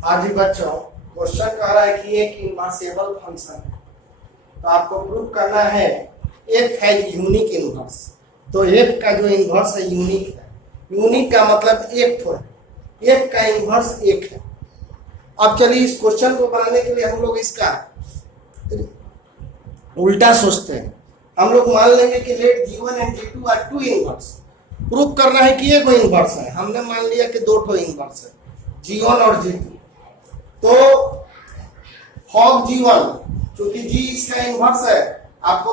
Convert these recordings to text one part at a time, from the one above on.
हाँ जी बच्चों, क्वेश्चन कह रहा है कि एक इनवर्सेबल फंक्शन है, तो आपको प्रूव करना है एफ है यूनिक इनवर्स। तो एफ का जो इनवर्स है यूनिक है। यूनिक का मतलब एक तो है, एफ का इनवर्स एक है। अब चलिए इस क्वेश्चन को बनाने के लिए हम लोग इसका उल्टा सोचते हैं। हम लोग मान लेंगे कि let G1 and G2 are two inverse. Prove करना है कि एक इनवर्स है। हमने मान लिया कि दो ठो इनवर्स है, G1 और G2। तो फॉग G1, चूंकि G इसका इनवर्स है, आपको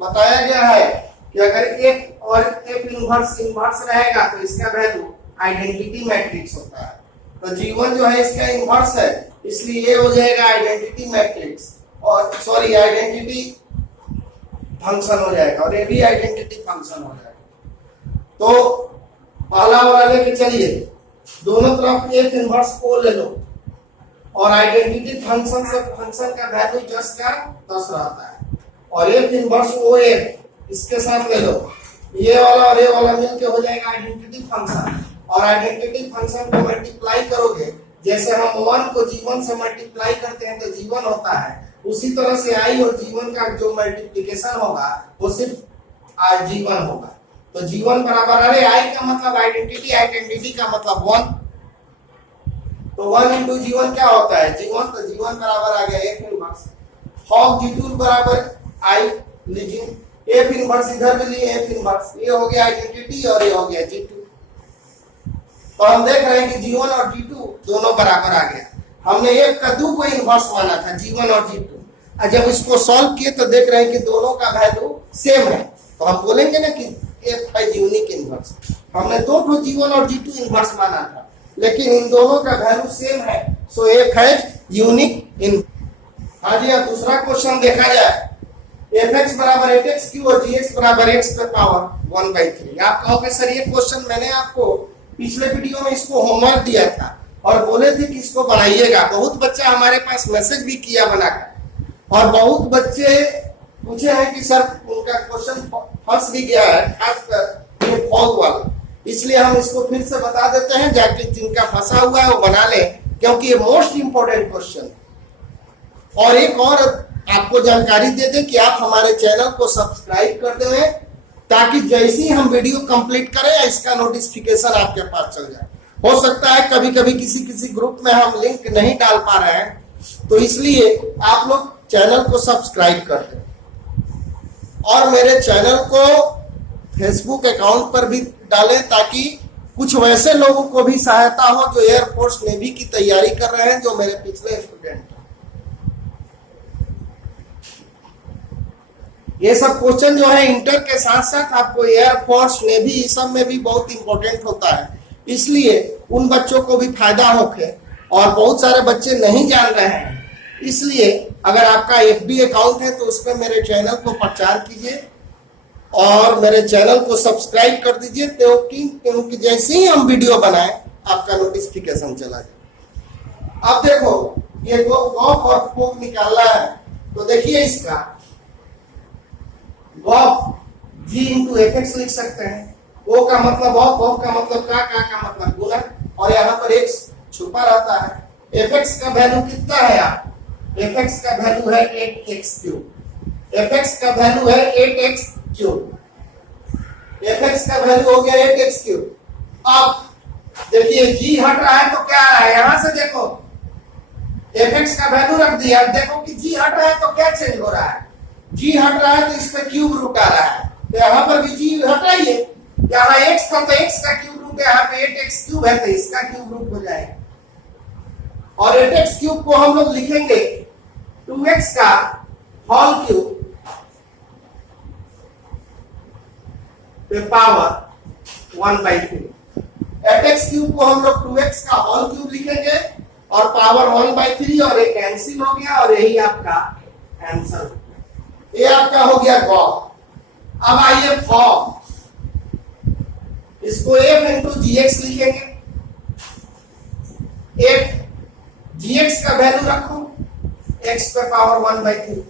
बताया गया है कि अगर एक और एक इनवर्स रहेगा तो इसका वैल्यू आइडेंटिटी मैट्रिक्स होता है। तो G1 जो है इसका इनवर्स है, इसलिए ये हो जाएगा आइडेंटिटी मैट्रिक्स, और सॉरी आइडेंटिटी फंक्शन हो जाएगा, और ये भी आइडेंटिटी फंक्शन हो जाएगा। तो पहला वाला लेके चलिए, दोनों तरफ एक इनवर्स को ले लो और आइडेंटिटी फंक्शन से फंक्शन का वैल्यू 10 का 10 रहता है, और एक इनवर्स ओ एक इसके साथ ले लो, ये वाला और ये वाला मिलके हो जाएगा आइडेंटिटी फंक्शन। और आइडेंटिटी फंक्शन को मल्टीप्लाई करोगे, जैसे हम 1 को G1 से मल्टीप्लाई करते हैं तो G1 होता है, उसी तरह से I और G1 का जो मल्टीप्लिकेशन होगा वो सिर्फ G1 होगा। तो G1 बराबर, अरे I का मतलब आइडेंटिटी, आइडेंटिटी का मतलब 1, तो 1 इंटू G1 क्या होता है G1, तो G1 बराबर आ गया F इनवर्स। फॉग G2 बराबर I लीजिए, F इनवर्स इधर भी लिए F इनवर्स, ये हो गया आइडेंटिटी और ये हो गया G2। तो हम देख रहे हैं कि G1 और G2 दोनों बराबर आ गया। हमने F का 2 को इनवर्स माना था G1 और G2, और जब इसको सॉल्व किए तो देख रहे हैं कि दोनों का वैल्यू सेम है, तो हम बोलेंगे ना कि F है यूनिक इनवर्स। हमने 2 को G1 और G2 इनवर्स माना था, लेकिन इन दोनों का वैल्यू सेम है, सो F है यूनिक इन। हाँ जी, अब दूसरा क्वेश्चन देखा जाए, fx बराबर 8x क्यूब और gx बराबर x पे पावर 1/3। आप कहोगे सर ये क्वेश्चन मैंने आपको पिछले वीडियो में इसको होमवर्क दिया था और बोले थे कि इसको बनाइएगा। बहुत बच्चा हमारे पास मैसेज भी किया बनाकर, और बहुत बच्चे पूछे हैं कि सर उनका क्वेश्चन फंस भी गया है, खासकर ये फॉग वाला। इसलिए हम इसको फिर से बता देते हैं, जाके जिनका फंसा हुआ है वो बना लें, क्योंकि ये मोस्ट इंपोर्टेंट क्वेश्चन। और एक और आपको जानकारी दे दें कि आप हमारे चैनल को सब्सक्राइब कर दें, ताकि जैसे ही हम वीडियो कंप्लीट करें इसका नोटिफिकेशन आपके पास चल जाए। हो सकता है कभी कभी किसी ग्रुप में हम लिंक नहीं डाल पा रहे हैं, तो इसलिए आप लोग चैनल को सब्सक्राइब कर दें, और मेरे चैनल को फेसबुक अकाउंट पर भी डालें, ताकि कुछ वैसे लोगों को भी सहायता हो जो एयरफोर्स नेवी की तैयारी कर रहे हैं, जो मेरे पिछले स्टूडेंट हैं। ये सब क्वेश्चन जो है इंटर के साथ साथ आपको एयरफोर्स नेवी इस सब में भी बहुत इंपॉर्टेंट होता है, इसलिए उन बच्चों को भी फायदा होके, और बहुत सारे बच्चे नहीं जान रहे हैं, इसलिए अगर आपका FB अकाउंट है तो उसमें मेरे चैनल को प्रचार कीजिए और मेरे चैनल को सब्सक्राइब कर दीजिए, क्योंकि जैसे ही हम वीडियो बनाए आपका नोटिफिकेशन चला जाए। अब देखो ये गॉफ और फोग निकालना है, तो देखिए इसका गॉफ G इंटू fx लिख सकते हैं। O का मतलब ऑफ का मतलब का मतलब गुना, और यहाँ पर x छुपा रहता है। fx का वैल्यू कितना है आप, fx का वैल्यू है 8x क्यूब, fx का वैल्यू है 8x क्यूब, fx का वैल्यू हो गया 8x क्यूब। अब देखिए G हट रहा है तो क्या आ रहा है, यहां से देखो fx का वैल्यू रख दिया, देखो कि G हट रहा है तो क्या चेंज हो रहा है, G हट रहा है तो इस पे क्यूब रूट आ रहा है, तो यहाँ पर भी G हटाइए, यहाँ x था तो x का क्यूब रूट है, यहाँ पे 8x क्यूब है तो इसका क्यूब रूट हो जाएगा, और 8x क्यूब को हम लोग लिखेंगे 2x का होल क्यूब पे पावर 1/3। 8x क्यूब को हम लोग 2x का होल क्यूब लिखेंगे और पावर 1/3, और एक कैंसिल हो गया, और यही आपका आंसर। ये आपका हो गया गॉफ। अब आइए फॉग, इसको f इंटू gx लिखेंगे। f gx का वैल्यू रखो x पे पावर 1/3,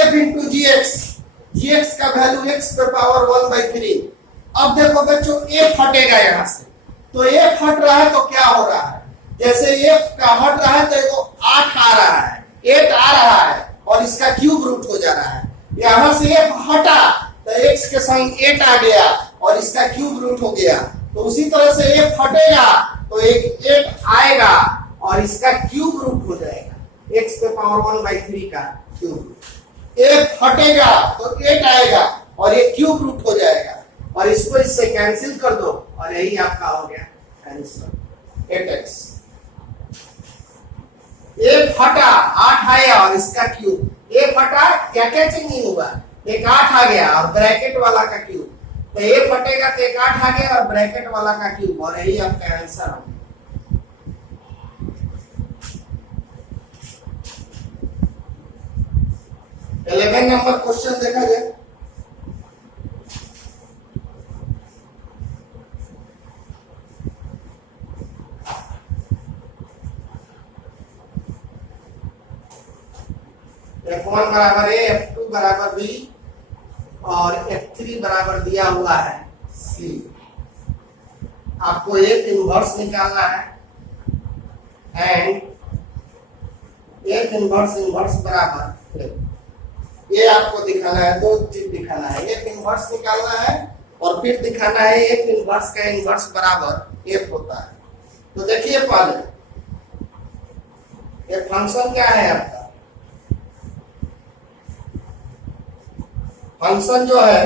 f इंटू gx का वैल्यू x पे पावर 1/3। अब देखो बच्चों f हटेगा यहां से, तो f हट रहा है तो क्या हो रहा है, जैसे ये का हट रहा है तो देखो 8 आ रहा है, 8 आ रहा है और इसका क्यूब रूट हो जा रहा है। यहां से ये हटा तो x के संग 8 आ गया और इसका क्यूब रूट हो गया। तो उसी तरह से ये फटेगा तो एक 8 आएगा और इसका क्यूब रूट हो जाएगा, x पे पावर 1/3 का क्यूब। ये फटेगा तो 8 आएगा और ये क्यूब रूट हो जाएगा और इसको इससे कैंसिल कर दो और यही आपका हो गया आंसर 8x। ये फटा 8 आया और इसका क्यूब, ये फटा क्या क्या चेंज नहीं हुआ, एक 8 आ गया और ब्रैकेट वाला का क्यूब, तो ये फटेगा तो एक 8 आ गया और ब्रैकेट वाला का क्यूब और यही आपका आंसर हो। इलेवन नंबर क्वेश्चन देखा जाए। F1 बराबर A, F2 बराबर B और F3 बराबर दिया हुआ है C। आपको एक इनवर्स निकालना है एंड एक इनवर्स बराबर, ये आपको दिखाना है, दो चीज दिखाना है, एक इनवर्स निकालना है और फिर दिखाना है एक इनवर्स का इनवर्स बराबर एक होता है। तो देखिए पहले ये फंक्शन क्या है आपका, फंक्शन जो है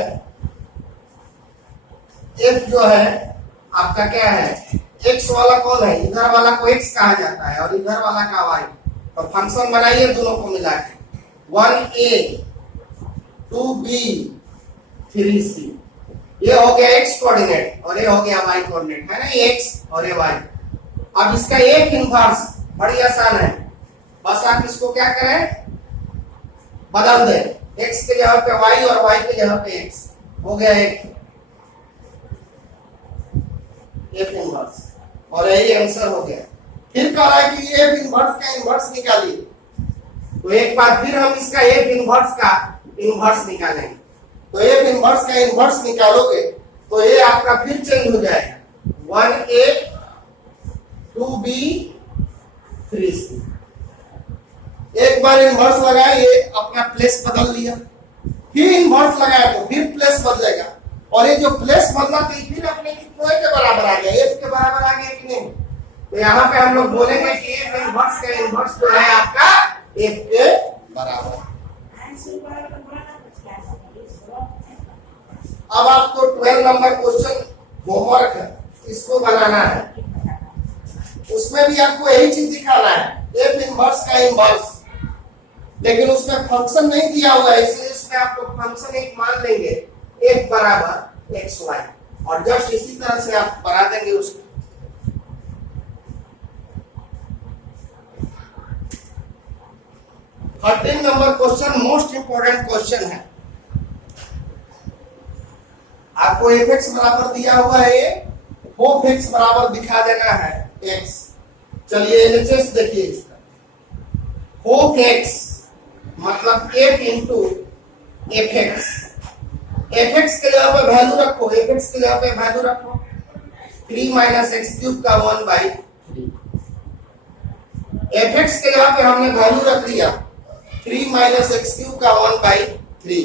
f जो है आपका क्या है, x वाला कौन है, इधर वाला को x कहा जाता है और इधर वाला का y। तो फंक्शन बनाइए दोनों को मिला के 1a 2b 3c, ये हो गया x कोऑर्डिनेट और ये हो गया y कोऑर्डिनेट, है ना, ये x और ये y। अब इसका एक इनवर्स बड़ी आसान है, बस आप इसको क्या करें, बदल दें, x के जगह पे y और y के जगह पे x, हो गया एक इनवर्स और यही आंसर हो गया। फिर कह रहा है कि एक इनवर्स का इनवर्स निकालिए, तो एक बार फिर हम इसका एक इनवर्स का इनवर्स निकालेंगे। तो एक इनवर्स का इनवर्स निकालोगे तो ये आपका फिर चेंज हो जाएगा 1a 2b 3c। एक बार इनवर्स लगाया, ये अपना प्लेस बदल लिया, फिर इनवर्स लगाया तो फिर प्लेस बदलेगा और ये जो प्लेस बदला तो फिर अपने कितने के बराबर आ गया, एक के बराबर आ गया कि नहीं। तो यहाँ पे हम लोग बोलेंगे कि एक इनवर्स का इनवर्स जो है आपका एक के बराबर। अब आपको 12 नंबर क्वेश्चन होमवर्क है, इसको बनाना है, उसमें भी आपको यही चीज दिखाना है, एक इनवर्स का इनवर्स, लेकिन उसमें फंक्शन नहीं दिया हुआ है, इसलिए इसमें आप लोग फंक्शन एक मान लेंगे, एक बराबर एक्स वाई, और जस्ट इसी तरह से आप बना देंगे उसको। Thirteen number question most important question है। आपको एफ एक्स बराबर दिया हुआ है, ये फोक एक्स बराबर दिखा देना है एक्स। चलिए एलएचएस देखिए इसका, फोक एक्स मतलब F into f x. F x के जगह पे वैल्यू रखो, एफ एक्स के जगह पे वैल्यू रखो 3 माइनस एक्स क्यूब का 1/3। एफ एक्स के जगह पे हमने वैल्यू रख दिया 3 माइनस एक्स क्यूब का 1/3।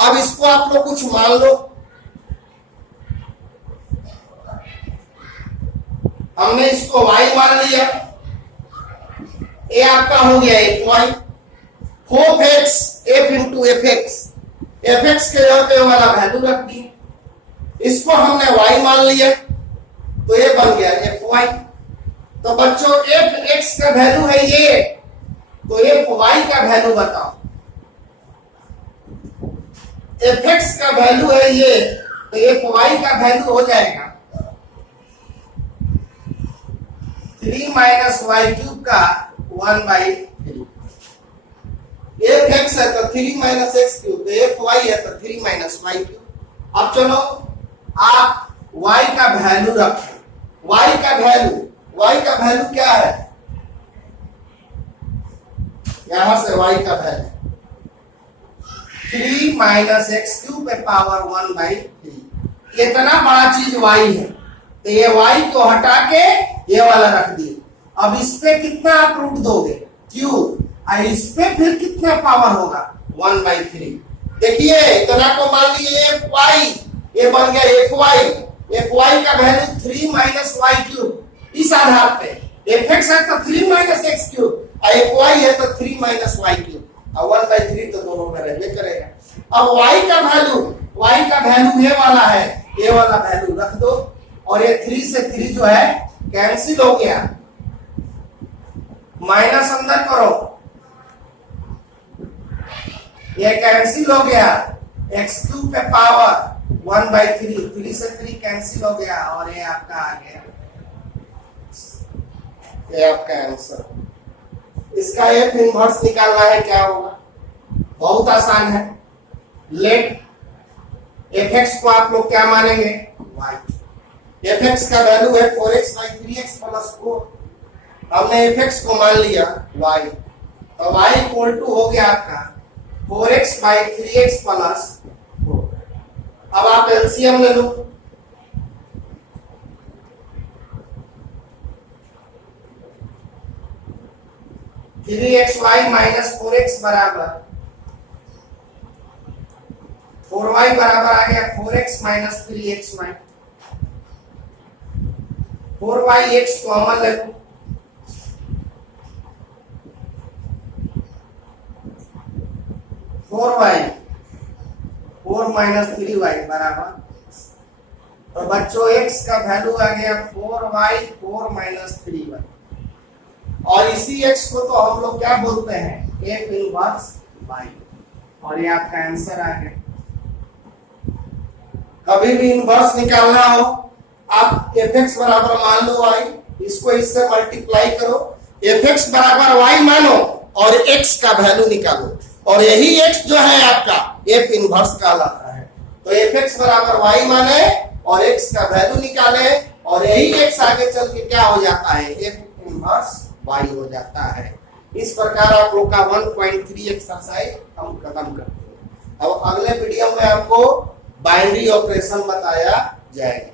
अब इसको आप लोग कुछ मान लो, हमने इसको y मान लिया, ये आपका हो गया एक y, फोक x f into f x, f x के जगह पे वाला वैल्यू रख दी, इसको हमने y मान लिया तो ये बन गया एफ वाई। तो बच्चों एफ एक्स का वैल्यू है ये, तो एफ वाई का वैल्यू बताओ। एफ एक्स का वैल्यू है ये, तो एफ वाई का वैल्यू हो जाएगा 3 माइनस वाई क्यूब का 1/3। एफ एक्स है तो 3 माइनस एक्स क्यूब, तो एफ वाई है तो 3 माइनस वाई क्यूब। अब चलो आप y का वैल्यू रखें, y का वैल्यू क्या है, यहां से y का वैल्यू 3 माइनस एक्स क्यूब पे पावर 1/3। इतना बड़ा चीज y है, तो ये y को हटा के ये वाला रख दिए, अब इस पे कितना आप रूट दोगे, क्यू, और इस पे फिर कितना पावर होगा, 1/3। देखिए इतना को मान लिए y, ये बन गया एक y का वैल्यू 3 माइनस वाई क्यूब, इस आधार पे fx है तो 3 माइनस एक्स क्यूब, और एक y है तो 3 माइनस वाई क्यूब, और 1/3 तो दोनों में रहने करेगा। अब y का वैल्यू ये वाला है, ये वाला वैल्यू रख दो, और ये 3 से 3 जो है कैंसिल हो गया, माइनस अंदर करो, ये कैंसिल हो गया, एक्स क्यूब पे पावर 1/3, 3 से 3 कैंसिल हो गया, और ये आपका आ गया, ये आपका आंसर। इसका एफ इनवर्स निकालना है, क्या होगा, बहुत आसान है। लेट fx को आप लोग क्या मानेंगे, y। fx का वैल्यू है 4x/3x + 4, हमने fx को मान लिया y, तो y इक्वल टू हो गया आपका 4x/3x + 4। अब आप एलसीएम ले लो, three x y minus 4x बराबर 4y बराबर आ गया 4x minus 3xy, 4y x common ले लो, 4y 4 माइनस 3y बराबर, तो बच्चों x का वैल्यू आ गया 4y 4 माइनस 3y, और इसी x को तो हम लोग क्या बोलते हैं, f इनवर्स y, और ये आपका आंसर आ गया। कभी भी इनवर्स निकालना हो आप fx बराबर मान लो y, इसको इससे मल्टीप्लाई करो, fx बराबर y मानो और x का वैल्यू निकालो, और यही x जो है आपका f इनवर्स कहलाता है। तो fx बराबर y माने और x का वैल्यू निकाले, और यही x आगे चल के क्या हो जाता है, f इनवर्स y हो जाता है। इस प्रकार आप लोग का 1.3 एक्सरसाइज हम खत्म करते हैं। अब अगले वीडियो में आपको बाइनरी ऑपरेशन बताया जाएगा।